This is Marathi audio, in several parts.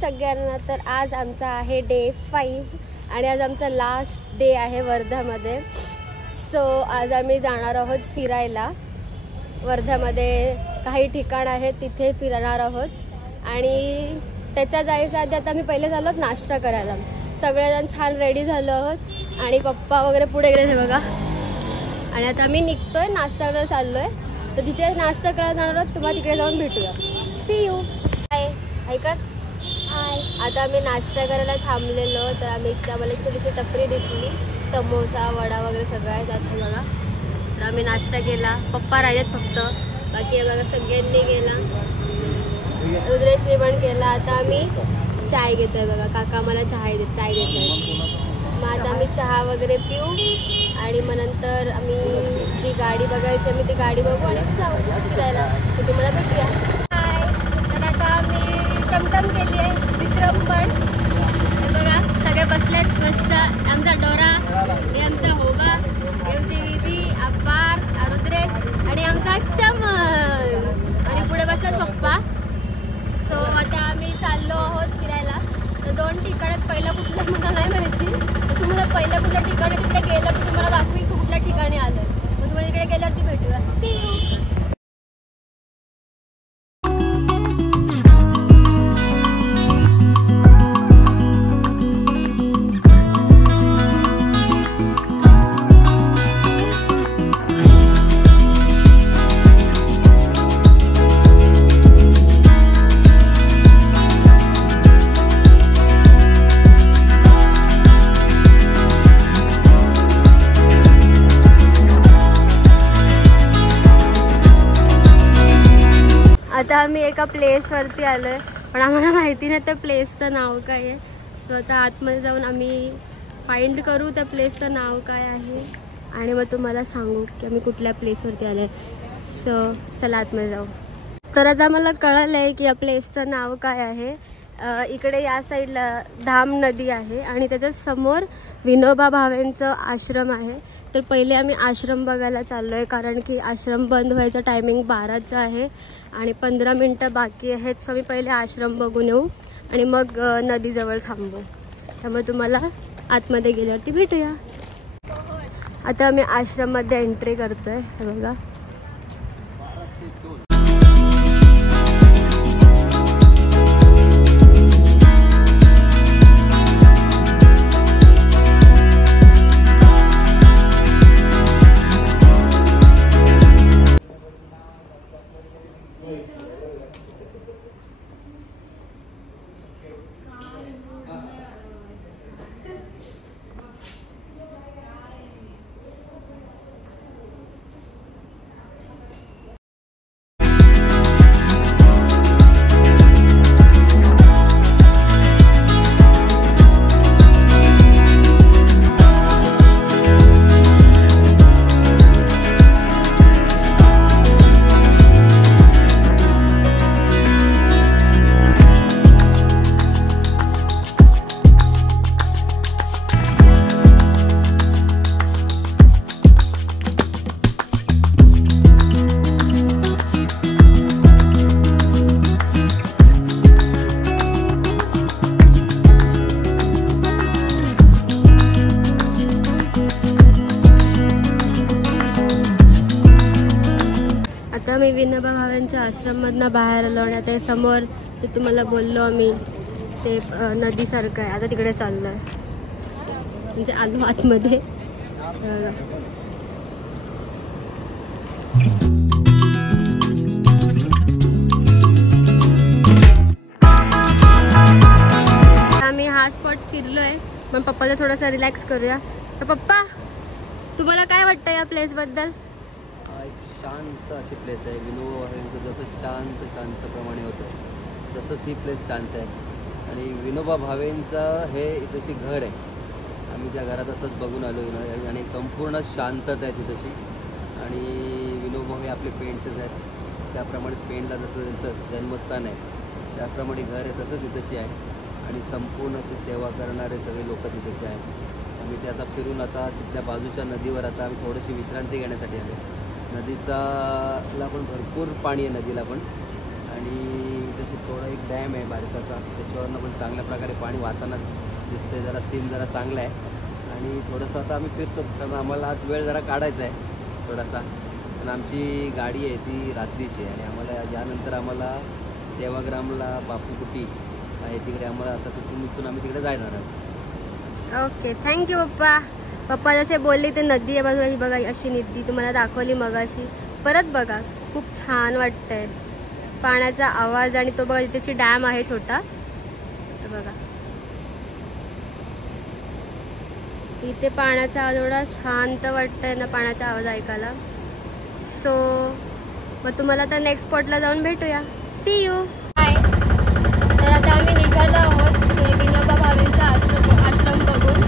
सगळ्यांना. तर आज आमचा आहे डे 5 आणि आज आमचा लास्ट डे आहे वर्ध्यामध्ये. सो आज आम्ही जाणार आहोत फिरायला. वर्ध्यामध्ये काही ठिकाण आहेत तिथे फिरणार आहोत आणि त्याच्या जायच्या आधी आता आम्ही पहिले झालो नाश्ता करायला. सगळेजण छान रेडी झालो आहोत आणि पप्पा वगैरे पुढे गेले बघा. आणि आता आम्ही निघतोय, नाश्ता करायला चाललोय. तर तिथे नाश्ता करायला जाणार आहोत. तुम्हाला तिकडे जाऊन भेटूया. See you. हाय ऐकत हाय. आता आम्ही नाश्ता करायला थांबलेलो. तर आम्हाला एक छोटीशी टपरी दिसली. समोसा वडा वगैरे सगळं आहे त्यात बघा. तर आम्ही नाश्ता केला. पप्पा राहिलेत फक्त, बाकी बघा सगळ्यांनी गेला. रुद्रेशने पण केला. आता आम्ही चाय घेतोय बघा. काका मला चाय देतोय. मग आता आम्ही चहा वगैरे पिऊ आणि मग नंतर आम्ही जी गाडी बघायची आम्ही ती गाडी बघू आणि जाऊ फिरायला. तर तुम्हाला भेटूया. हाय. तर आता आम्ही टमटम केली आहे. विक्रम पण बघा सगळे बसलेत मस्त. आमचा डोरा, हे आमचा होगा, आमची विधी, अब्बार, रुद्रेश आणि आमचा चमन आणि पुढे बसतात पप्पा. सो आता आम्ही चाललो आहोत फिरायला. तर 2 ठिकाणात पहिला कुठलं मला नाही माहिती. तर तुम्हाला पहिल्या कुठल्या ठिकाणी तिकडे गेलं की तुम्हाला दाखवी की कुठल्या ठिकाणी आलं. मग तुम्हाला तिकडे गेल्यावरती भेटूया. See you. आता आम्ही एका प्लेसवरती आलो आहे, पण आम्हाला माहिती नाही त्या प्लेसचं नाव काय आहे. सो आता आतमध्ये जाऊन आम्ही फाइंड करू त्या प्लेसचं नाव काय आहे आणि मग तुम्हाला सांगू की आम्ही कुठल्या प्लेसवरती आलो आहे. सो चला आतमध्ये जाऊ. तर आता मला कळलं आहे की या प्लेसचं नाव काय आहे. इकडे या साईडला धाम नदी आहे आणि त्याच्या समोर विनोबा भावेंचं आश्रम आहे. तर पहिले आम्ही आश्रम बघायला चाललो आहे, कारण की आश्रम बंद व्हायचं टायमिंग 12चं आहे आणि 15 मिनटं बाकी आहेत. सो आम्ही पहिले आश्रम बघून येऊ आणि मग नदीजवळ थांबू. त्यामुळे तुम्हाला आतमध्ये गेल्यावरती भेटूया. आता आम्ही आश्रममध्ये एंट्री करतोय. हे बघा. मी विनोबा भावेंच्या आश्रममधनं बाहेर आलो आणि आता समोर ते तुम्हाला बोललो आम्ही ते नदीसारखं आहे. आता तिकडे चाललो आहे, म्हणजे आलो आतमध्ये. आम्ही हा स्पॉट फिरलोय, पण पप्पाला थोडासा रिलॅक्स करूया. तर पप्पा तुम्हाला काय वाटतं या प्लेसबद्दल? शांत अशी प्लेस आहे. विनोबा भावेंचं जसं शांतप्रमाणे होतं तसंच ही प्लेस शांत आहे. आणि विनोबा भावेंचं हे तशी घर आहे. आम्ही त्या घरात आताच बघून आलो आणि संपूर्ण शांतता आहे तिथशी. आणि विनोबा भावे आपले पेंड्सच आहेत. त्याप्रमाणे पेंडला जसं त्यांचं जन्मस्थान आहे त्याप्रमाणे घर आहे तसं तिथशी आहे. आणि संपूर्ण ती सेवा करणारे सगळे लोक तिथशी आहेत. आम्ही ते आता फिरून आता तिथल्या बाजूच्या नदीवर आता आम्ही थोडीशी विश्रांती घेण्यासाठी आलो. नदीचा पण भरपूर पाणी आहे नदीला पण. आणि इथे थोडा एक डॅम आहे बारकासा, त्याच्यावरनं पण चांगल्या प्रकारे पाणी वाहताना दिसतंय. जरा सीन जरा चांगला आहे आणि थोडंसं आता आम्ही फिरतो कारण आम्हाला आज वेळ जरा काढायचा आहे थोडासा. पण आमची गाडी आहे ती रात्रीची आहे आणि आम्हाला यानंतर आम्हाला सेवाग्रामला बापूकुटी आहे तिकडे आम्हाला आता तिथून आम्ही तिकडे जाणार आहोत. ओके, थँक्यू पप्पा. पप्पा जसे बोलले ते नदी आहे बाजूला, ही बघा अशी नदी तुम्हाला दाखवली मगाशी. परत बघा खूप छान वाटतंय पाण्याचा आवाज आणि तो बघा तिथे डॅम आहे छोटा, तो बघा इथे पाण्याचा आवाज एवढा शांत वाटतंय ना पाण्याचा आवाज ऐकायला. सो मग तुम्हाला आता नेक्स्ट स्पॉटला जाऊन भेटूया. See you. हाय. तर आता आम्ही निघालो आहोत हे विनोबा भावेंचा आश्रम बघून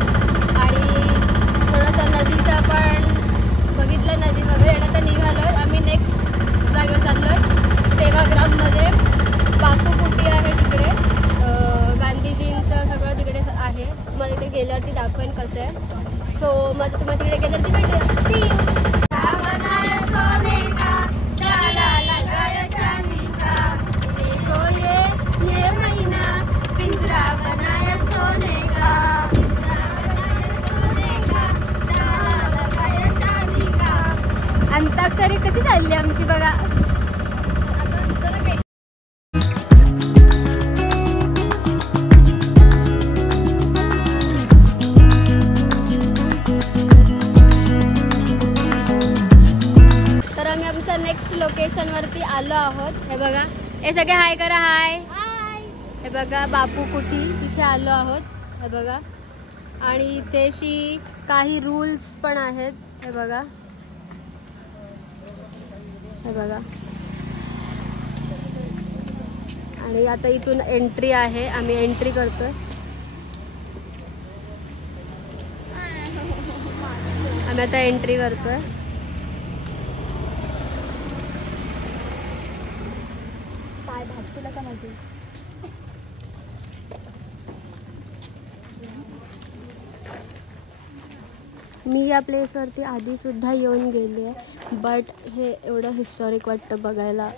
आणि थोडंसं नदीचं पण बघितलं, नदी वगैरे. आणि आता निघालो आम्ही नेक्स्ट जागेवर चाललो सेवाग्राममध्ये. बापूकुटी आहे तिकडे, गांधीजींचं सगळं तिकडे आहे. तुम्हाला तिथे गेल्यावरती दाखवेन कसं आहे. सो मग तुम्हाला तिकडे गेल्यावरती भेटूया. See you. अंताक्षरी कशी चालली आमची बघा. तर आम्ही आमच्या नेक्स्ट लोकेशन वरती आलो आहोत. हे बघा, हे सगळे हाय करा. हाय. हे बघा बापूकुटी इथे आलो आहोत. हे बघा आणि इथेशी काही रूल्स पण आहेत. हे बघा, हे बघा. आणि आता इथून एंट्री आहे, आम्ही एंट्री करतोय. आम्ही आता एंट्री करतोय. पाय भाजतील का माझे. मी या प्लेसवरती आधीसुद्धा येऊन गेली आहे, बट हे एवढं हिस्टॉरिक वाटतं बघायला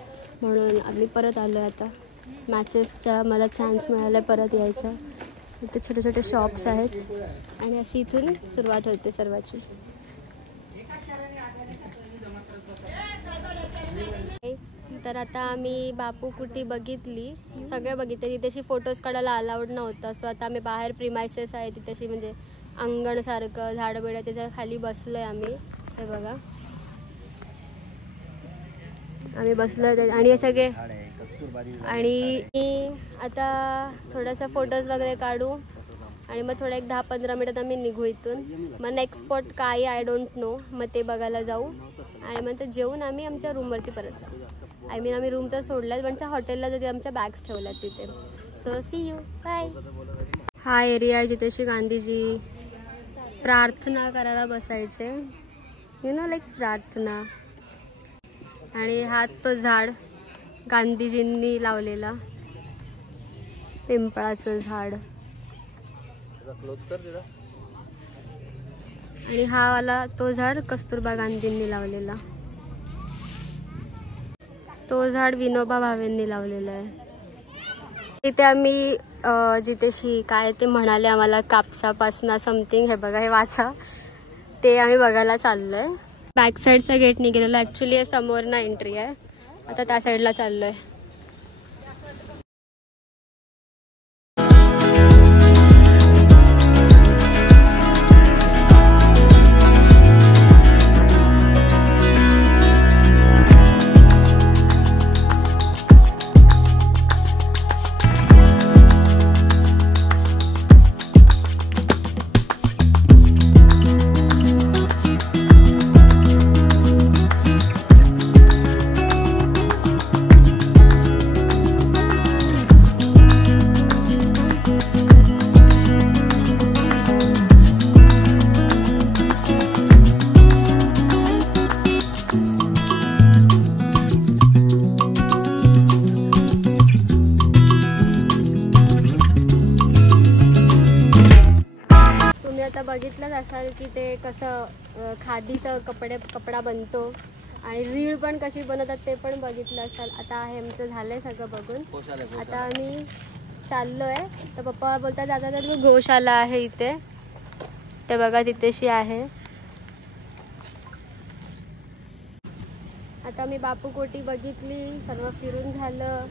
म्हणून आम्ही परत आलो आहे. आता मॅचेसचा मला चान्स मिळाला आहे परत यायचा. इथे छोटे छोटे शॉप्स आहेत आणि अशी इथून सुरुवात होते सर्वाची. तर आता आम्ही बापूकुटी बघितली, सगळे बघितले. तिथेशी फोटोज काढायला अलाउड नव्हतं. सो आता आम्ही बाहेर प्रिमायसेस आहे तिथेशी म्हणजे अंगणसारखं झाडं बिडं त्याच्या खाली बसलोय आम्ही. हे बघा आम्ही बसलोय आणि हे सगळे. आणि आता थोडासा फोटोज वगैरे काढू आणि मग थोडं एक 10-15 मिनिटात आम्ही निघू इथून. मग नेक्स्ट स्पॉट काय आय डोंट नो, मग ते बघायला जाऊ आणि मग ते जेवून आम्ही आमच्या रूमवरती परत जाऊ. आय मीन आम्ही रूम तर सोडल्यात पण हॉटेलला जो आमच्या बॅग्स ठेवल्यात तिथे. So see you. बाय. हा एरिया आहे जिथेशी गांधीजी प्रार्थना करायला बसायचे, यु नो लाईक प्रार्थना. आणि हाच तो झाड गांधीजींनी लावलेला पिंपळाचं झाड. आणि हा वाला तो झाड कस्तुरबा गांधींनी लावलेला. तो झाड विनोबा भावेंनी लावलेला आहे. इथे आम्ही जिथेशी काय ते म्हणाले आम्हाला कापसापासना समथिंग, हे बघा हे वाचा, ते आम्ही बघायला चाललोय. बॅक साईडच्या गेट निघालेला, ॲक्च्युली समोर ना एंट्री आहे. आता त्या साईडला चाललोय. बघितलंच असाल की ते कसं खादीचं कपडा बनतो आणि रीळ पण कशी बनवतात ते पण बघितलं असाल. आता हे आमचं झालंय सगळं बघून. आता आम्ही चाललोय. तर पप्पा बोलतात आता तर गोशाला आहे इथे, ते बघा तिथेशी आहे. आता मी बापूकोटी बघितली, सर्व फिरून झालं.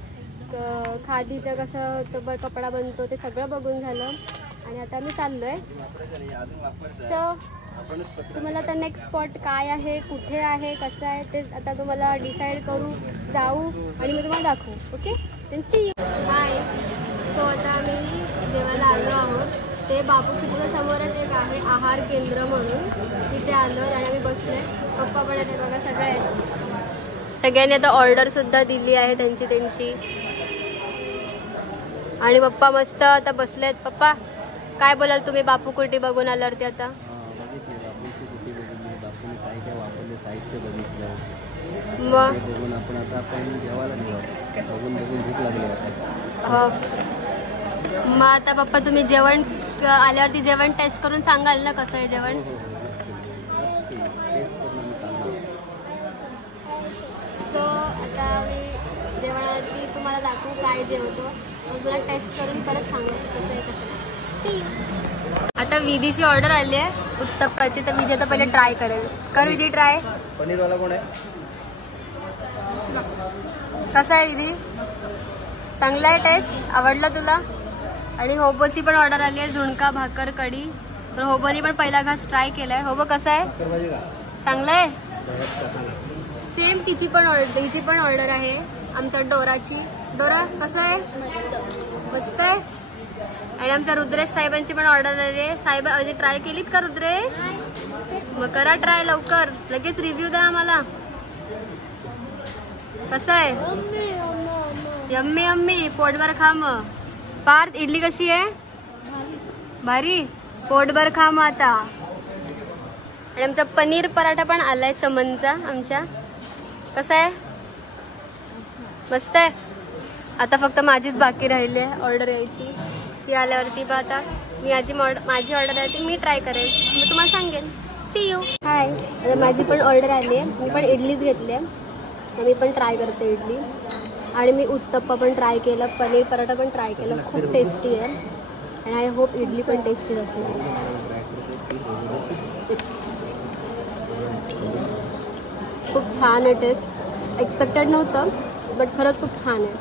खादीचं कसं कपडा बनतो ते सगळं बघून झालं आणि आता मी चाललोय. सो तुम्हाला आता नेक्स्ट स्पॉट काय आहे, कुठे आहे, कसं आहे ते आता तुम्हाला डिसाईड करू, जाऊ आणि मी तुम्हाला दाखवू. Okay, then see you. Hi. So आता आम्ही जेवायला आलो आहोत. ते बापूकोटीच्या समोरच एक आहे आहार केंद्र म्हणून, तिथे आलो आणि आम्ही बसलोय. पप्पा पण आहे बघा, सगळे आहेत. सगळ्यांनी आता ऑर्डर सुद्धा दिली आहे त्यांची. आणि पप्पा मस्त आता बसलेत. पप्पा काय बोलाल तुम्ही बापूकोटी बघून आल्यावरती? आता मग हो, मग आता पप्पा तुम्ही जेवण आल्यावरती जेवण टेस्ट करून सांगाल ना कसं आहे जेवण? सो आता मी जेवणावरती तुम्हाला दाखवू काय जेवतो, मग तुला टेस्ट करून परत सांगू कसं आहे कसं नाही. आता विधीची ऑर्डर आली आहे उत्तप्पाची, तर विधी आता पहिले ट्राय करेल. कर विधी ट्राय. पनीरवाला कोण आहे? कसा आहे विधी? चांगला आहे टेस्ट? आवडला तुला? आणि होबोची पण ऑर्डर आली आहे, झुणका भाकर कढी. तर होबोनी पण पहिला घास ट्राय केलाय. होबो कसा आहे? चांगला आहे. सेम तिची पण ऑर्डर आहे आमच्या डोराची. डोरा कसा आहे? मस्त आहे. आणि आमच्या रुद्रेश साहेबांची पण ऑर्डर आली आहे. साहेब आधी ट्राय केलीत का रुद्रेश? मग करा ट्राय लवकर, लगेच रिव्ह्यू द्या आम्हाला. कसं आहे? यम्मी यम्मी, पोटभर खा. मग पार्थ इडली कशी आहे? भारी. पोटभर खा मग आता. आणि आमचा पनीर पराठा पण आलाय चमनचा आमच्या. कसा आहे? मस्त आहे. आता फक्त माझीच बाकी राहिली आहे ऑर्डर यायची. ती आल्यावरती बा आता माझी ऑर्डर आहे ती मी ट्राय करेन, मी तुम्हाला सांगेन. See you. हाय. आता माझी पण ऑर्डर आली आहे. मी पण इडलीच घेतली आहे, तर मी पण ट्राय करते इडली. आणि मी उत्तप्पा पण ट्राय केला, पनीर पराठा पण ट्राय केला. खूप टेस्टी आहे आणि आय होप इडली पण टेस्टी असेल. खूप छान आहे टेस्ट. एक्सपेक्टेड नव्हतं बट खरंच खूप छान आहे.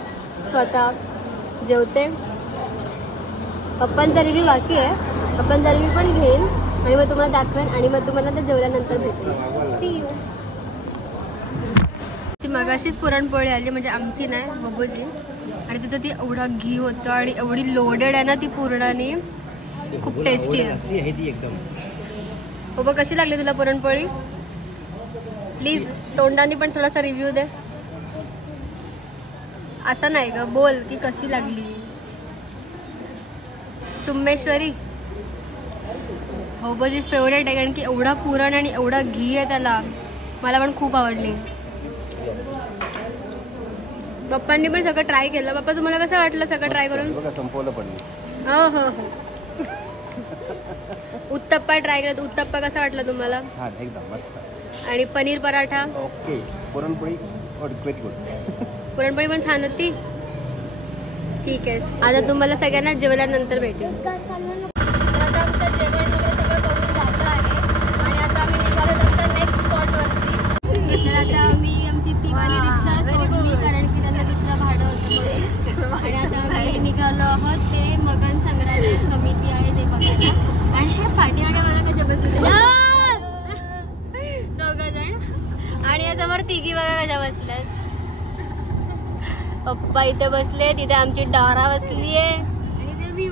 स्वतः जेवते. पप्पांचा रिव्ह्यू बाकी आहे, पप्पांचा रिव्ह्यू पण घेईन आणि मग तुम्हाला दाखवेन आणि मग तुम्हाला ते जेवल्यानंतर भेटेल. See you. मगाशीच पुरणपोळी आली, म्हणजे आमची नाही बबूची. आणि त्याच्यात ती एवढा घी होतं आणि एवढी लोडेड आहे ना ती पूर्णानी. खूप टेस्टी आहे ती एकदम. बाबा कशी लागली तुला पुरणपोळी? प्लीज तोंडाने पण थोडासा रिव्ह्यू दे. असं नाही ग, बोल की कशी लागली. चुम्मेश्वरी होबोची फेवरेट आहे, कारण की एवढा पुरण आणि एवढा घी आहे त्याला. मला पण खूप आवडली. पप्पांनी पण सगळं ट्राय केलं. पप्पा तुम्हाला कसं वाटलं सगळं ट्राय करून? संपवलं पण. हो हो हो. उत्तप्पा ट्राय केला. उत्तप्पा कसा वाटला तुम्हाला? छान, एकदम मस्त. आणि पनीर पराठा ओके. पुरणपोळी पुरणपोळी पण छान होती. ठीक आहे, आता तुम्हाला सगळ्यांना जेवल्यानंतर भेटेल. आता आमचं जेवण वगैरे सगळं करून झालं आहे आणि आता आम्ही निघालो आमच्या नेक्स्ट स्पॉटवरती. तर आता आम्ही आमची ती वाली रिक्षा सोडली कारण की त्यांना दुसरं भाडं होतं म्हणून. आणि आता आम्ही निघालो आहोत ते मगन संग्रहालय समिती आहे ते बघायला. आणि हे पाठीमागे बघा कशा बसले दोघं जण. आणि यासमोर तिघी बघा कशा बसल्यात. पप्पा इथे बसले, तिथे आमची डॉरा बसली आहे आणि ते मी